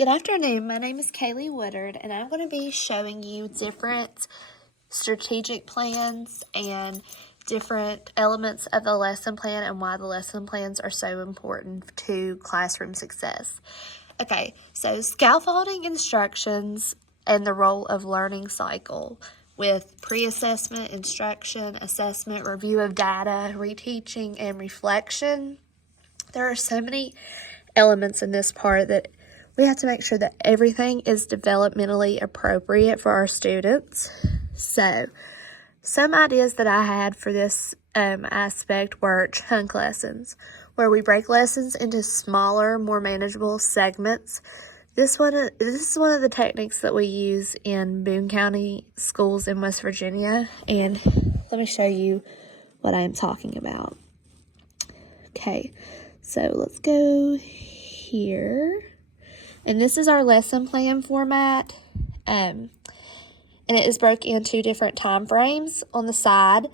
Good afternoon, my name is Kaylee Woodard, and I'm going to be showing you different strategic plans and different elements of the lesson plan and why the lesson plans are so important to classroom success. Okay, so scaffolding instructions and the role of learning cycle with pre-assessment, instruction, assessment, review of data, reteaching, and reflection. There are so many elements in this part that we have to make sure that everything is developmentally appropriate for our students. So, some ideas that I had for this aspect were chunk lessons, where we break lessons into smaller, more manageable segments. This is one of the techniques that we use in Boone County schools in West Virginia, and let me show you what I am talking about. Okay, so let's go here. And this is our lesson plan format, and it is broken into different time frames on the side,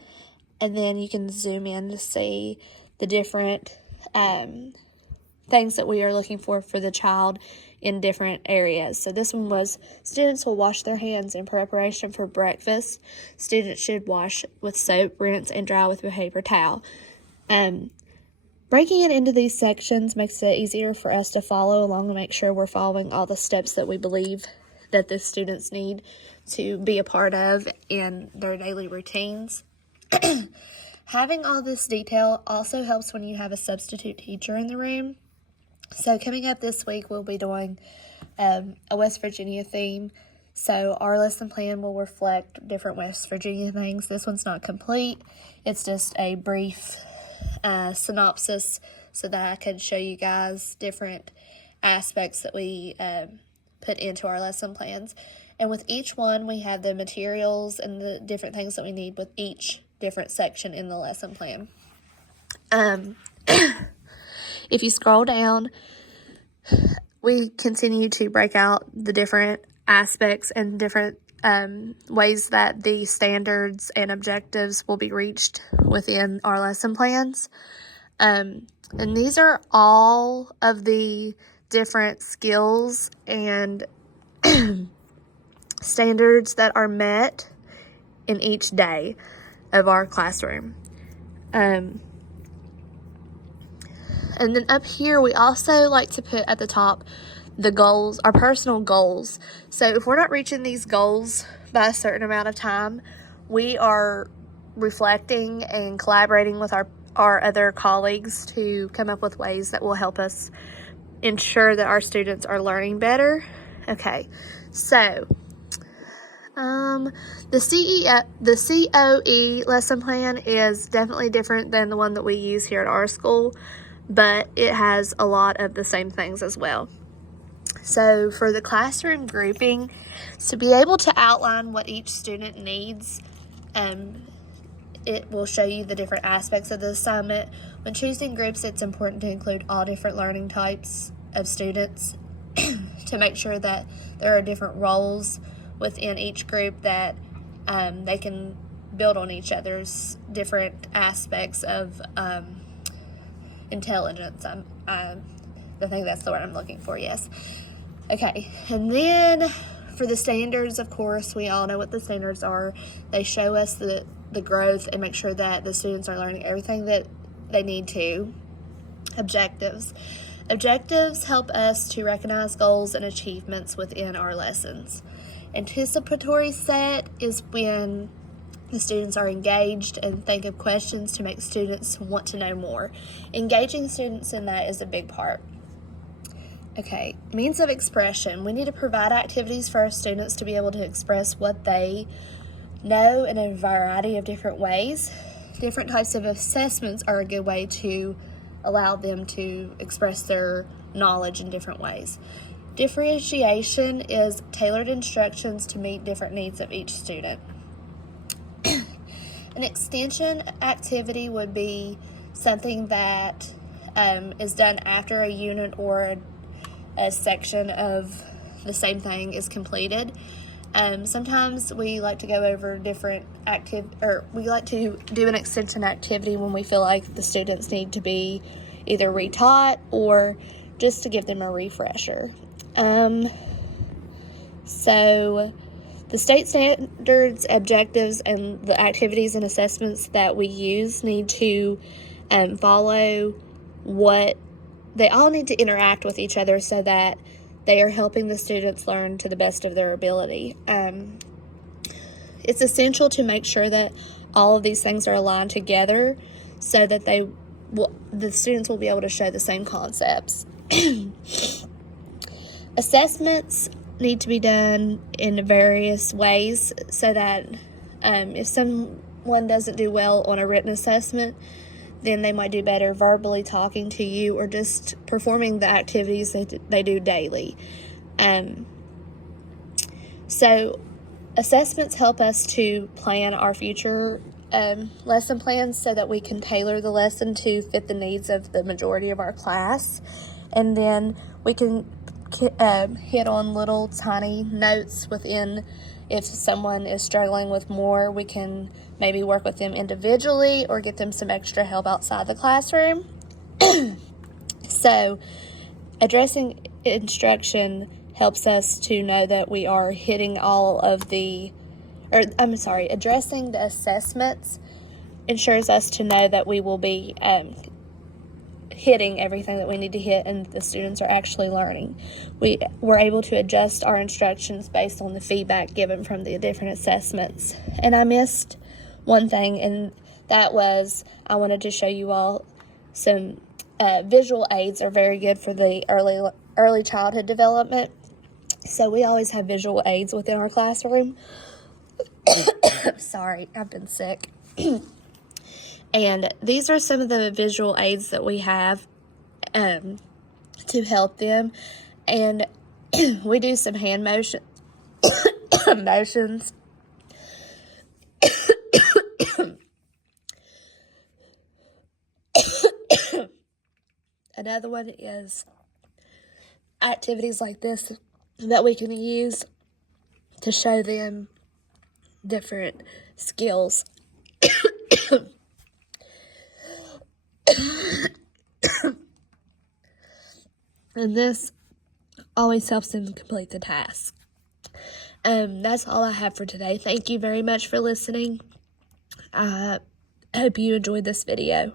and then you can zoom in to see the different things that we are looking for the child in different areas. So this one was students will wash their hands in preparation for breakfast. Students should wash with soap, rinse, and dry with a paper towel. Breaking it into these sections makes it easier for us to follow along and make sure we're following all the steps that we believe that the students need to be a part of in their daily routines. Having all this detail also helps when you have a substitute teacher in the room. So coming up this week, we'll be doing a West Virginia theme. So our lesson plan will reflect different West Virginia things. This one's not complete. It's just a brief synopsis so that I could show you guys different aspects that we put into our lesson plans. And with each one, we have the materials and the different things that we need with each different section in the lesson plan. If you scroll down, we continue to break out the different aspects and different ways that the standards and objectives will be reached within our lesson plans. And these are all of the different skills and standards that are met in each day of our classroom. And then up here, we also like to put at the top the goals, our personal goals. So if we're not reaching these goals by a certain amount of time, we are reflecting and collaborating with our other colleagues to come up with ways that will help us ensure that our students are learning better. Okay, so the COE lesson plan is definitely different than the one that we use here at our school, but it has a lot of the same things as well. So for the classroom grouping, to be able to outline what each student needs, it will show you the different aspects of the assignment. When choosing groups, it's important to include all different learning types of students to make sure that there are different roles within each group that they can build on each other's different aspects of intelligence. I think that's the word I'm looking for, yes. Okay, and then for the standards, of course, we all know what the standards are. They show us the growth and make sure that the students are learning everything that they need to. Objectives. Objectives help us to recognize goals and achievements within our lessons. Anticipatory set is when the students are engaged and think of questions to make students want to know more. Engaging students in that is a big part. Okay, means of expression. We need to provide activities for our students to be able to express what they know in a variety of different ways. Different types of assessments are a good way to allow them to express their knowledge in different ways. Differentiation is tailored instructions to meet different needs of each student. An extension activity would be something that is done after a unit or a section of the same thing is completed. Sometimes we like to go over different we like to do an extension activity when we feel like the students need to be either retaught or just to give them a refresher. So the state standards, objectives, and the activities and assessments that we use need to follow what they all need to interact with each other so that they are helping the students learn to the best of their ability. It's essential to make sure that all of these things are aligned together so that the students will be able to show the same concepts. Assessments need to be done in various ways so that if someone doesn't do well on a written assessment, then they might do better verbally talking to you or just performing the activities that they do daily. So assessments help us to plan our future lesson plans so that we can tailor the lesson to fit the needs of the majority of our class. And then we can hit on little tiny notes within. If someone is struggling with more, we can maybe work with them individually or get them some extra help outside the classroom. So addressing instruction helps us to know that we are hitting addressing the assessments ensures us to know that we will be hitting everything that we need to hit and the students are actually learning. We're able to adjust our instructions based on the feedback given from the different assessments. And I missed one thing, and that was I wanted to show you all some visual aids are very good for the early childhood development. So we always have visual aids within our classroom. Sorry, I've been sick. And these are some of the visual aids that we have to help them. And we do some hand motions. Another one is activities like this that we can use to show them different skills. And this always helps them complete the task. That's all I have for today. Thank you very much for listening. I hope you enjoyed this video.